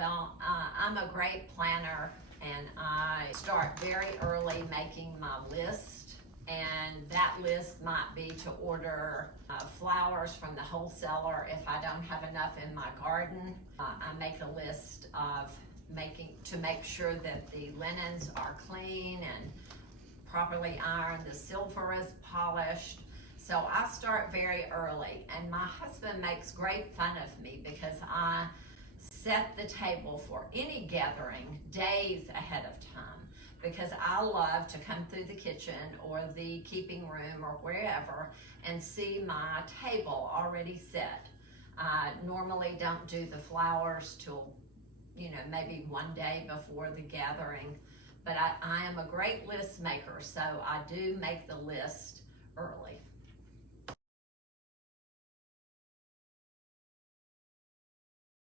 Well, I'm a great planner, and I start very early making my list, and that list might be to order flowers from the wholesaler if I don't have enough in my garden. I make a list of to make sure that the linens are clean and properly ironed, the silver is polished. So I start very early, and my husband makes great fun of me because I set the table for any gathering days ahead of time, because I love to come through the kitchen or the keeping room or wherever and see my table already set. I normally don't do the flowers till, maybe one day before the gathering, but I am a great list maker, so I do make the list early.